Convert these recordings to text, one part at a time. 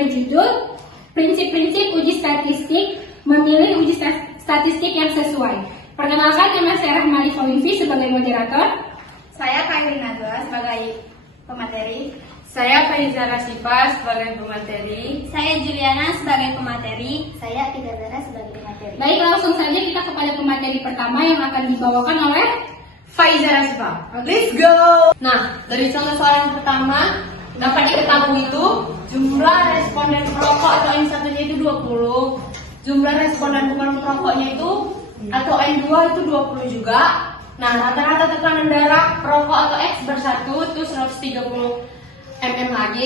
berjudul Prinsip-prinsip uji statistik, memilih uji statistik yang sesuai. Perkenalkan, nama saya Rahmali Fawinfi sebagai moderator. Saya Kairi Najwa sebagai pemateri. Saya Faiza Rasifa sebagai pemateri. Saya Juliana sebagai pemateri. Saya Ida Zara sebagai pemateri. Baik, langsung saja kita kepada pemateri pertama yang akan dibawakan oleh Faiza Rasifa. Let's go! Nah, dari contoh soal yang pertama, dapat diketahui itu jumlah responden perokok atau N1-nya itu 20. Jumlah responden bukan perokoknya itu atau N2 itu 20 juga. Nah, rata-rata tekanan darah perokok atau X bersatu itu 130 mmHg.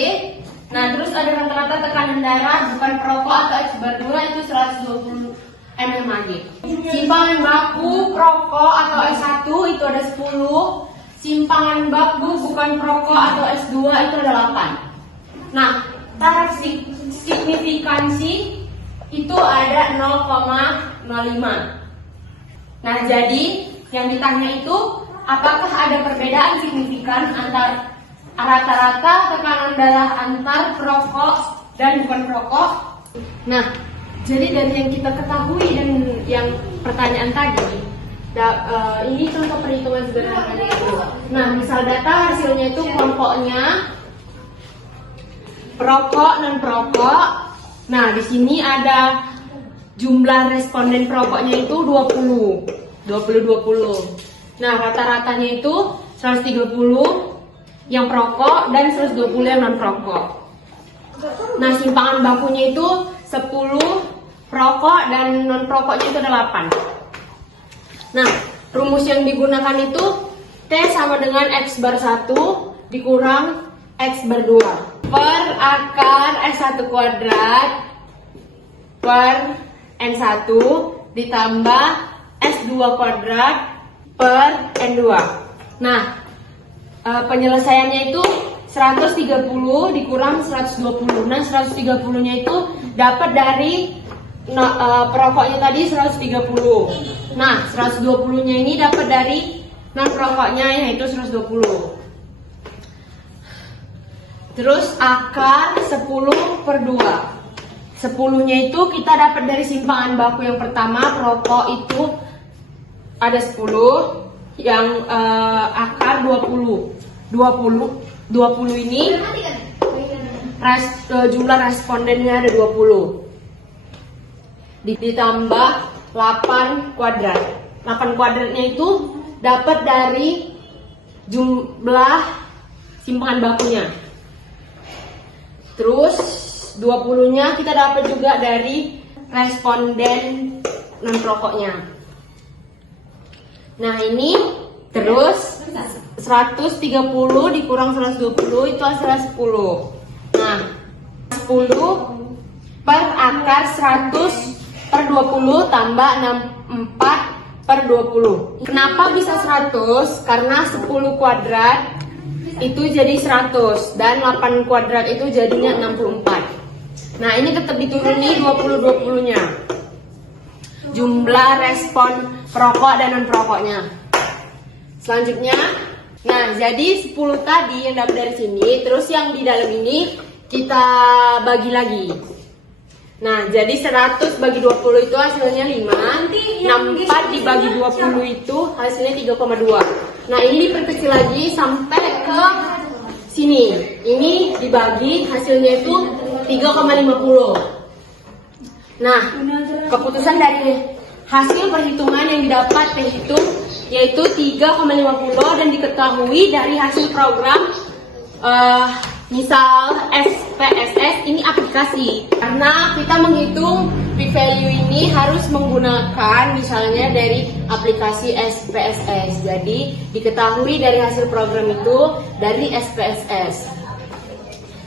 Nah, terus ada rata-rata tekanan darah bukan perokok atau X berdua itu 120 mmHg. Simpangan baku perokok atau S1 itu ada 10. Simpangan baku bukan perokok atau S2 itu ada 8. Nah, taraf signifikansi itu ada 0,05. Nah, jadi yang ditanya itu apakah ada perbedaan signifikan antar rata-rata tekanan darah antar perokok dan bukan perokok? Nah, jadi dari yang kita ketahui dan yang pertanyaan tadi, ini contoh perhitungan sederhananya itu. Nah, misal data hasilnya itu kelompoknya perokok dan perokok. Nah, di sini ada jumlah responden perokoknya itu 20. Nah, rata-ratanya itu 130 yang perokok dan 120 yang non perokok. Nah, simpangan bakunya itu 10 perokok dan non perokoknya itu ada 8. Nah, rumus yang digunakan itu T sama dengan X bar 1 dikurang X bar 2 per akar S1 kuadrat per N1 ditambah S2 kuadrat per N2. Nah, penyelesaiannya itu 130 dikurang 120. Nah, 130-nya itu dapat dari perokoknya tadi 130. Nah, 120-nya ini dapat dari non perokoknya yaitu 120. Terus akar 10 per 2. 10-nya itu kita dapat dari simpangan baku yang pertama, perokok itu ada 10, yang akar 20. 20 ini jumlah respondennya ada 20. Ditambah 8 kuadrat. 8 kuadratnya itu dapat dari jumlah simpangan bakunya. Terus 20-nya kita dapat juga dari responden non perokoknya. Nah, ini terus 130 dikurang 120 itu hasilnya 10. Nah, 10 per akar 100 per 20 tambah 64 per 20. Kenapa bisa 100? Karena 10 kuadrat itu jadi 100 dan 8 kuadrat itu jadinya 64. Nah, ini tetap dituruni 20-20-nya. Jumlah respon perokok dan non perokoknya. Selanjutnya, nah jadi 10 tadi yang dapat dari sini, terus yang di dalam ini kita bagi lagi. Nah, jadi 100 bagi 20 itu hasilnya 5. 64 dibagi 20 itu hasilnya 3,2. Nah, ini diperkecil lagi sampai ke sini. Ini dibagi hasilnya itu 3,50. Nah, keputusan dari hasil perhitungan yang didapat itu yaitu 3,50 dan diketahui dari hasil program misal SPSS ini aplikasi. Karena kita menghitung p-value ini harus menggunakan misalnya dari aplikasi SPSS. Jadi diketahui dari hasil program itu dari SPSS.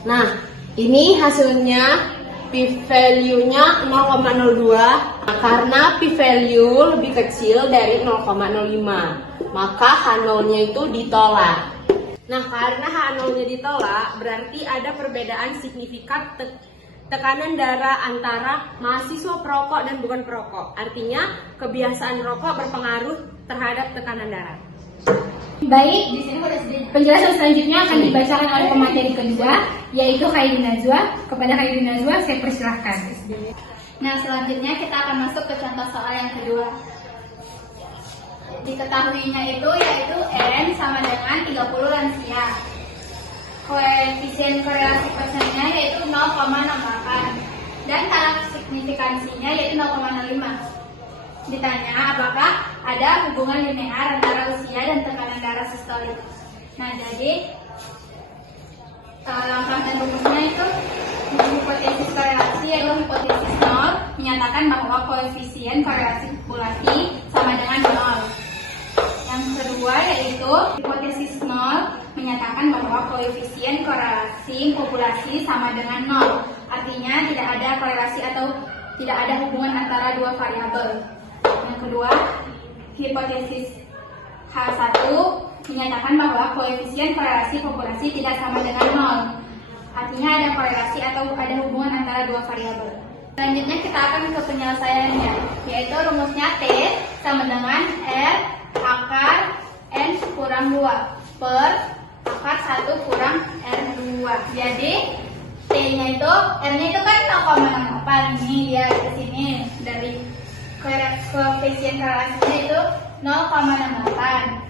Nah, ini hasilnya p-value-nya 0,02. Karena p-value lebih kecil dari 0,05, maka H0-nya itu ditolak. Nah, karena H0-nya ditolak, berarti ada perbedaan signifikan tekanan darah antara mahasiswa perokok dan bukan perokok. Artinya, kebiasaan rokok berpengaruh terhadap tekanan darah. Baik, Di sini udah sedih. penjelasan selanjutnya akan dibacakan oleh pemateri kedua, yaitu Khairin Najwa. Kepada Khairin Najwa, saya persilahkan. Nah, selanjutnya kita akan masuk ke contoh soal yang kedua. Diketahuinya itu yaitu N sama dengan 30 lansia. Koefisien korelasi persennya yaitu 0,68 dan taraf signifikansinya yaitu 0,05. Ditanya apakah ada hubungan linear antara usia dan tekanan darah sistolik. Nah, jadi langkah dan rumusnya itu hipotesis korelasi yaitu hipotesis 0 menyatakan bahwa koefisien korelasi populasi sama dengan 0. Yang kedua yaitu hipotesis 0 menyatakan bahwa koefisien korelasi populasi sama dengan 0. Artinya tidak ada korelasi atau tidak ada hubungan antara dua variabel. Yang kedua, hipotesis H1 menyatakan bahwa koefisien korelasi populasi tidak sama dengan 0. Artinya ada korelasi atau ada hubungan antara dua variabel. Selanjutnya kita akan ke penyelesaiannya, yaitu rumusnya T sama dengan R akar N kurang 2 per akar 1 kurang R2. Jadi T-nya itu, R-nya itu kan 0,68. Ini dia ke sini dari koefisien korelasinya itu 0,68.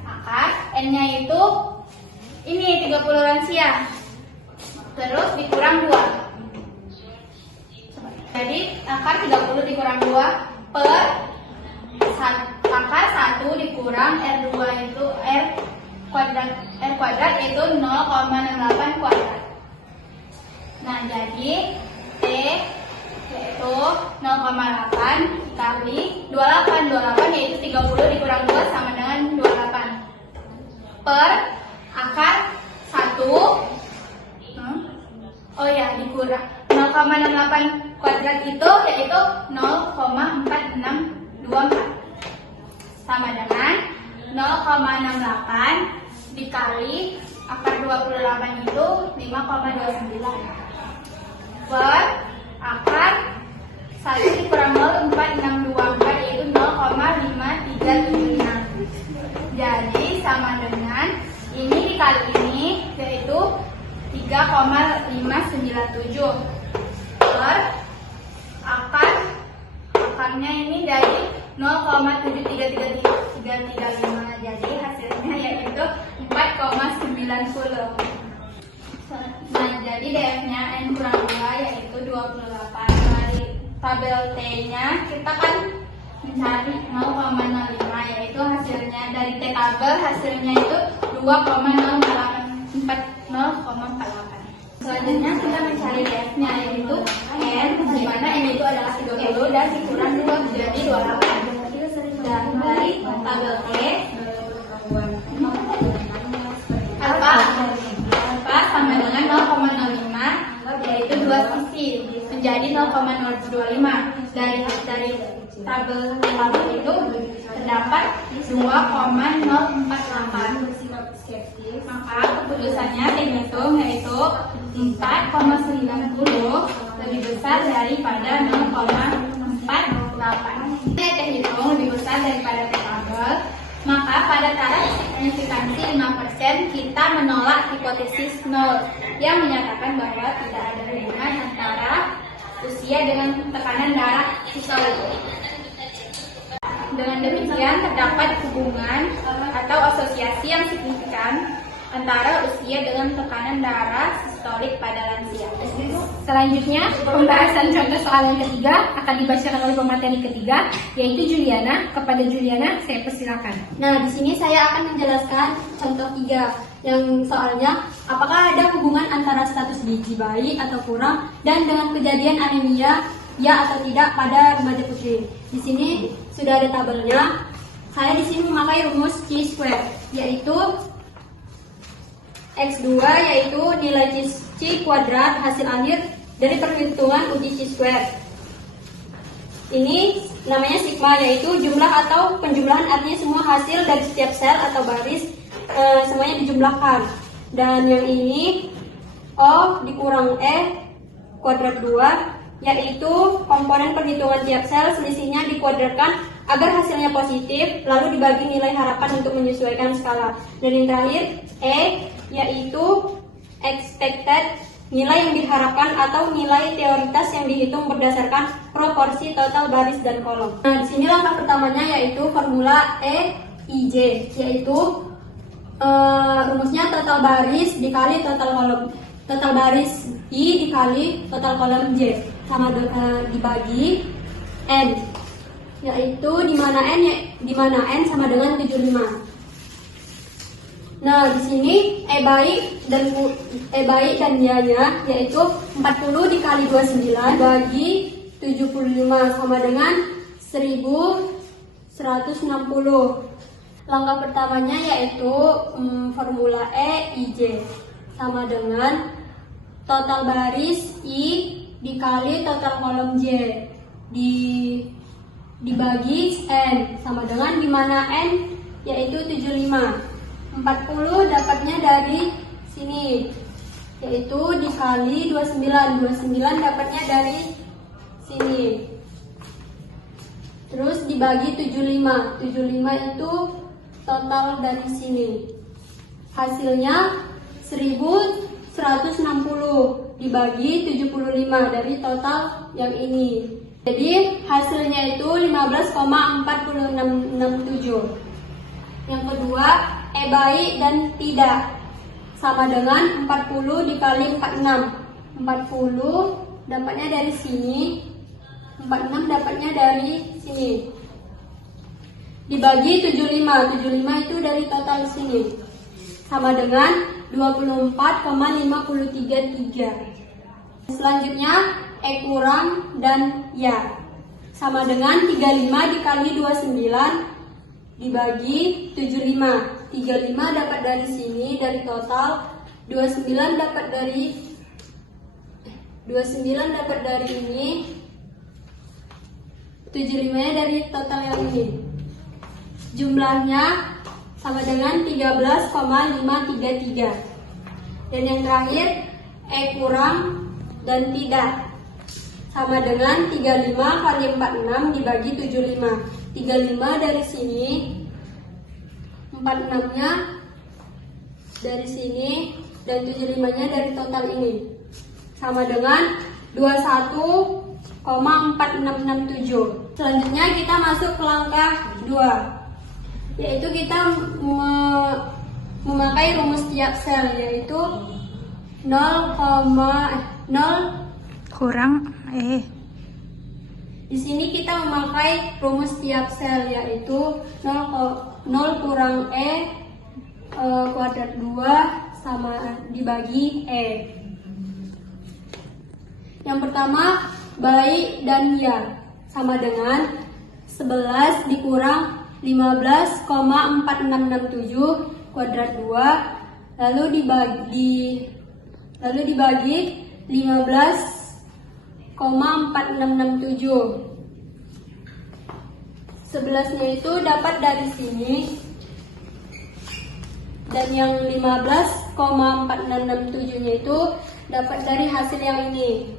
Akar N-nya itu ini 30 lansia. Terus dikurang 2. Jadi akar 30 dikurang 2 per akar 1 dikurang R2 itu R kuadrat yaitu 0,68 kuadrat. Nah, jadi T yaitu 0,8 dikali 28 yaitu 30 dikurang 2 sama dengan 28 per akar 1 dikurang 0,68 kuadrat itu yaitu 0,4624 sama dengan 0,68 dikali akar 28 itu 5,29 per akar 1 dikurang 0,4624 yaitu 0,5376. Jadi sama dengan ini dikali ini yaitu 3,597 per akarnya ini dari 0,73335. Jadi hasilnya yaitu 4,90. Nah, jadi DF-nya N kurang 2 yaitu 28. Dari tabel T-nya kita kan mencari 0,05 yaitu hasilnya dari T tabel hasilnya itu 0,48. Selanjutnya kita mencari DF-nya yaitu N, di mana N itu adalah 30 dan dikurang 2 jadi 28. Dan dari tabel T alfa sama dengan 0,05 yaitu 2 sisi menjadi 0,025. Dari tabel itu terdapat 2,048. Maka keputusannya dihitung yaitu 4,90 lebih besar daripada 0,48. Jika dihitung lebih besar daripada tabel, maka pada taraf signifikansi 5% kita menolak hipotesis 0 yang menyatakan bahwa tidak ada hubungan antara usia dengan tekanan darah sistolik. Dengan demikian terdapat hubungan atau asosiasi yang signifikan antara usia dengan tekanan darah sistolik pada lansia. Selanjutnya, pembahasan contoh soal yang ketiga akan dibacakan oleh pemateri ketiga, yaitu Juliana. Kepada Juliana, saya persilakan. Nah, di sini saya akan menjelaskan contoh 3 yang soalnya apakah ada hubungan antara status gizi bayi atau kurang dan dengan kejadian anemia ya atau tidak pada remaja putri. Di sini sudah ada tabelnya. Saya di sini memakai rumus C-square yaitu X2 yaitu nilai C kuadrat hasil akhir dari perhitungan uji C-square. Ini namanya sigma yaitu jumlah atau penjumlahan artinya semua hasil dari setiap sel atau baris semuanya dijumlahkan. Dan yang ini O dikurang E kuadrat 2 yaitu komponen perhitungan tiap sel selisihnya dikuadratkan agar hasilnya positif, lalu dibagi nilai harapan untuk menyesuaikan skala. Dan yang terakhir, E, yaitu expected, nilai yang diharapkan atau nilai teoritas yang dihitung berdasarkan proporsi total baris dan kolom. Nah, di sini langkah pertamanya yaitu formula EIJ, yaitu rumusnya total baris dikali total kolom. Total baris I dikali total kolom J sama dibagi N, yaitu di mana N sama dengan 75. Nah, di sini E baik dan Y-nya yaitu 40 dikali 29 bagi 75 sama dengan 1160. Langkah pertamanya yaitu formula EIJ sama dengan total baris I dikali total kolom J dibagi N sama dengan di mana N yaitu 75. 40 dapatnya dari sini yaitu dikali 29. 29 dapatnya dari sini. Terus dibagi 75. 75 itu total dari sini. Hasilnya 1160 dibagi 75 dari total yang ini. Jadi hasilnya itu 15,4667. Yang kedua, E baik dan tidak sama dengan 40 dikali 46. 40 dapatnya dari sini, 46 dapatnya dari sini. Dibagi 75. 75 itu dari total sini. Sama dengan 24,533. Selanjutnya E kurang dan ya sama dengan 35 dikali 29 dibagi 75. 35 dapat dari sini dari total, 29 dapat dari ini, 75-nya dari total yang ini. Jumlahnya sama dengan 13,533. Dan yang terakhir E kurang dan tidak sama dengan 35 kali 46 dibagi 75. 35 dari sini, 46-nya dari sini, dan 75-nya dari total ini. Sama dengan 21,4667. Selanjutnya kita masuk ke langkah 2, yaitu kita memakai rumus tiap sel, yaitu 0 kurang E. Di sini kita memakai rumus tiap sel, yaitu 0 kurang E kuadrat 2 sama dibagi E. Yang pertama, baik dan ya sama dengan 11 dikurang 15,4667 kuadrat 2 lalu dibagi 15,4667. 11-nya itu dapat dari sini, dan yang 15,4667-nya itu dapat dari hasil yang ini.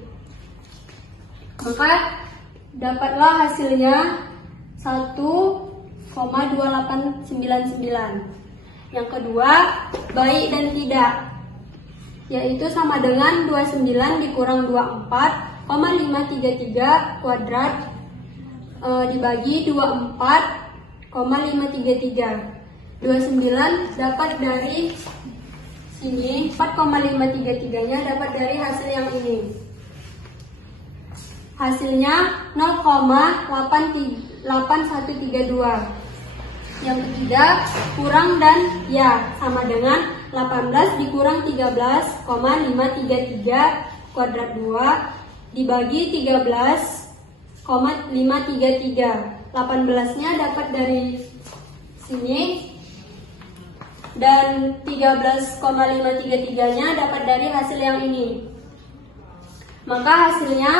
Maka dapatlah hasilnya 1,2899. Yang kedua, baik dan tidak, yaitu sama dengan 29 dikurang 24,533 kuadrat dibagi 24,533. 29 dapat dari sini, 4,533-nya dapat dari hasil yang ini. Hasilnya 0,8132. Yang ketiga, kurang dan ya sama dengan 18 dikurang 13,533 kuadrat 2 dibagi 13,533. 18-nya dapat dari sini, dan 13,533-nya dapat dari hasil yang ini. Maka hasilnya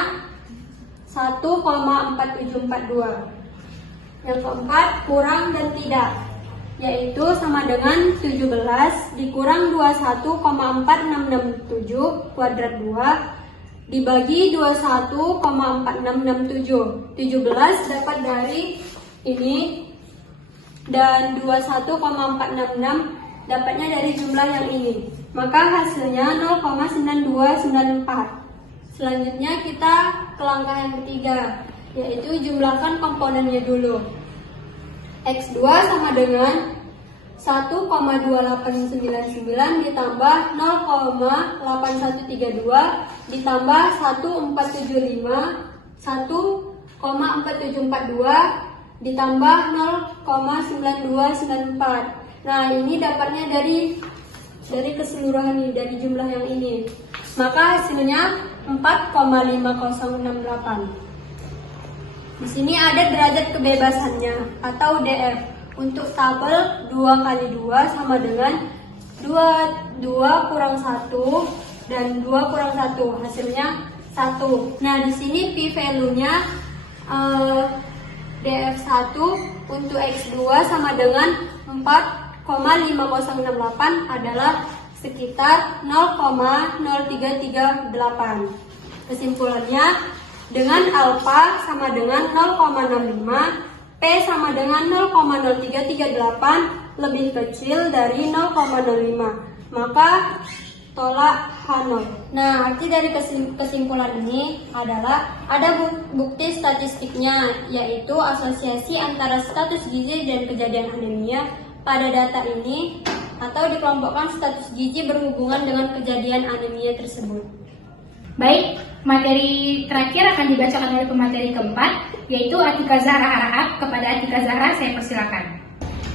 1,4742. Yang keempat, kurang dan tidak, yaitu sama dengan 17 dikurang 21,4667 kuadrat 2 dibagi 21,4667. 17 dapat dari ini dan 21,466 dapatnya dari jumlah yang ini. Maka hasilnya 0,9294. Selanjutnya kita ke langkah yang ketiga, yaitu jumlahkan komponennya dulu. X2 sama dengan 1,2899 ditambah 0,8132 ditambah 1475 1,4742 ditambah 0,9294. Nah, ini dapatnya dari keseluruhan ini, dari jumlah yang ini. Maka hasilnya 4,5068. Di sini ada derajat kebebasannya atau DF. Untuk tabel 2 kali 2 sama dengan 2 kurang 1 dan 2 kurang 1. Hasilnya 1. Nah, di sini P value-nya DF1 untuk X2 sama dengan 4,5068 adalah sekitar 0,0338. Kesimpulannya, dengan alfa sama dengan 0,65, P sama dengan 0,0338 lebih kecil dari 0,05. Maka tolak H0. Nah, arti dari kesimpulan ini adalah ada bukti statistiknya, yaitu asosiasi antara status gizi dan kejadian anemia pada data ini, atau dikelompokkan status gizi berhubungan dengan kejadian anemia tersebut. Baik, materi terakhir akan dibacakan oleh pemateri keempat, yaitu Atika Zahra Harahap. Kepada Atika Zahra, saya persilakan.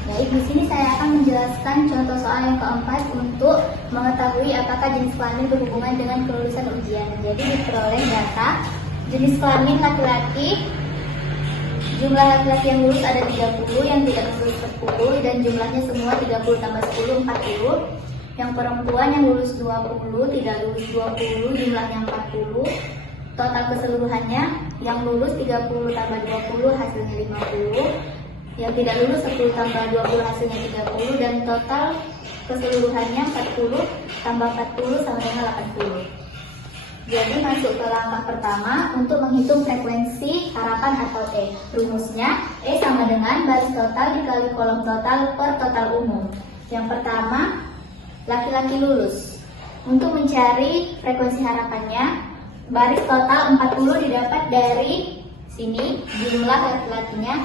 Baik, di sini saya akan menjelaskan contoh soal yang keempat untuk mengetahui apakah jenis kelamin berhubungan dengan kelulusan ujian. Jadi diperoleh data jenis kelamin laki-laki, jumlah laki-laki yang lulus ada 30, yang tidak lulus 10, dan jumlahnya semua 30 tambah 10, 40. Yang perempuan yang lulus 20, tidak lulus 20, jumlahnya 40. Total keseluruhannya, yang lulus 30 tambah 20 hasilnya 50. Yang tidak lulus 10 tambah 20 hasilnya 30, dan total keseluruhannya 40 tambah 40 sama dengan 80. Jadi masuk ke langkah pertama untuk menghitung frekuensi harapan atau E. Rumusnya E sama dengan baris total dikali kolom total per total umum. Yang pertama, laki-laki lulus. Untuk mencari frekuensi harapannya, baris total 40 didapat dari sini, jumlah laki-lakinya,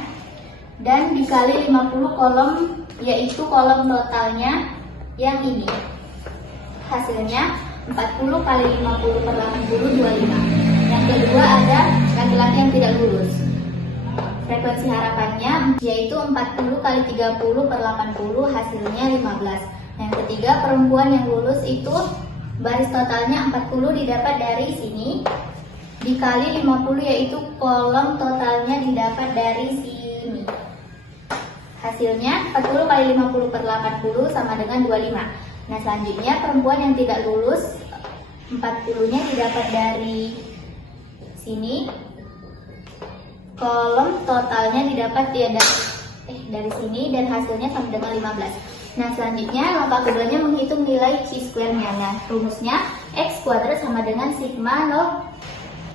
dan dikali 50 kolom, yaitu kolom totalnya yang ini. Hasilnya 40 kali 50 per 80, 25. Yang kedua ada laki-laki yang tidak lulus. Frekuensi harapannya yaitu 40 kali 30 per 80, hasilnya 15. Yang ketiga, perempuan yang lulus itu baris totalnya 40 didapat dari sini, dikali 50 yaitu kolom totalnya didapat dari sini. Hasilnya 40 kali 50 per 80 sama dengan 25. Nah, selanjutnya perempuan yang tidak lulus 40-nya didapat dari sini, kolom totalnya didapat dari sini, dan hasilnya sama dengan 15. Nah, selanjutnya langkah keduanya menghitung nilai chi-square-nya. Nah, rumusnya X kuadrat sama dengan sigma 0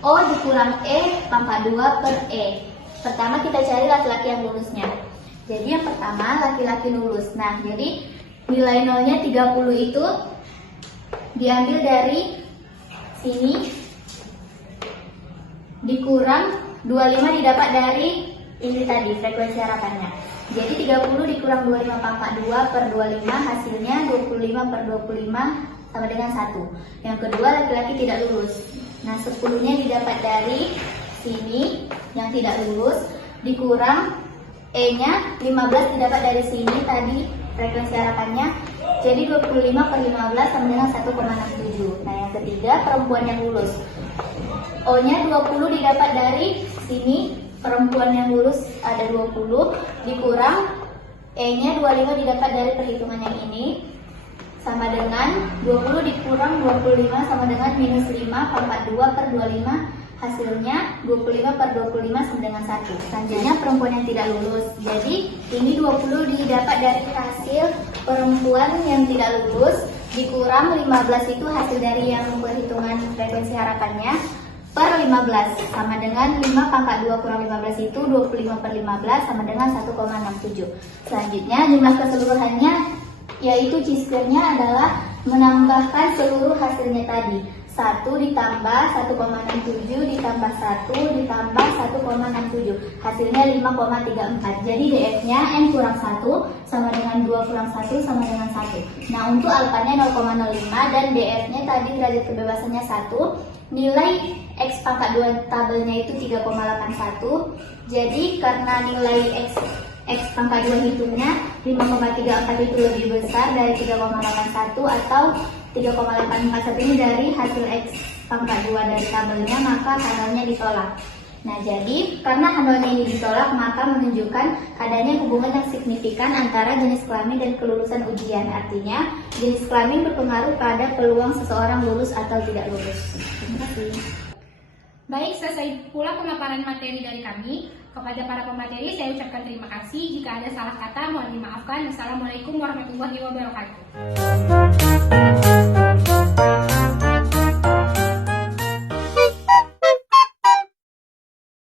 O dikurang E pangkat 2 per E. Pertama kita cari laki-laki yang lulusnya. Jadi yang pertama laki-laki lulus. Nah, jadi nilai nolnya 30 itu diambil dari sini, dikurang 25 didapat dari ini tadi, frekuensi harapannya. Jadi 30 dikurang 25 pangkat 2 per 25, hasilnya 25 per 25 sama dengan 1. Yang kedua laki-laki tidak lulus. Nah, 10-nya didapat dari sini, yang tidak lulus, dikurang E-nya 15 didapat dari sini tadi, frekuensi harapannya. Jadi 25 per 15 sama dengan 1,67. Nah, yang ketiga perempuan yang lulus. O-nya 20 didapat dari sini, perempuan yang lulus ada 20, dikurang E-nya 25 didapat dari perhitungan yang ini, sama dengan 20 dikurang 25 sama dengan minus 5 pangkat 2 per 25, hasilnya 25 per 25 sama dengan 1. Selanjutnya perempuan yang tidak lulus. Jadi ini 20 didapat dari hasil perempuan yang tidak lulus, dikurang 15 itu hasil dari yang perhitungan frekuensi harapannya, per 15 sama dengan 5 pangkat 2 kurang 15 itu 25 per 15 sama dengan 1,67. Selanjutnya jumlah keseluruhannya yaitu C-square-nya adalah menambahkan seluruh hasilnya tadi. 1 ditambah 1,67 ditambah 1 ditambah 1,67. Hasilnya 5,34. Jadi DF-nya N kurang 1 sama dengan 2 kurang 1 sama dengan 1. Nah, untuk alfanya 0,05 dan DF-nya tadi derajat kebebasannya 1. Nilai X pangkat 2 tabelnya itu 3,81. Jadi karena nilai X pangkat 2 hitungnya 5,34 itu lebih besar dari 3,81 atau 3,841 ini dari hasil X pangkat 2 dari tabelnya, maka tanggalnya ditolak. Nah, jadi karena tanggalnya ini ditolak, maka menunjukkan adanya hubungan yang signifikan antara jenis kelamin dan kelulusan ujian. Artinya, jenis kelamin berpengaruh pada peluang seseorang lulus atau tidak lulus. Terima kasih. Baik, selesai pula pemaparan materi dari kami. Kepada para pemateri, saya ucapkan terima kasih. Jika ada salah kata, mohon dimaafkan. Wassalamualaikum warahmatullahi wabarakatuh.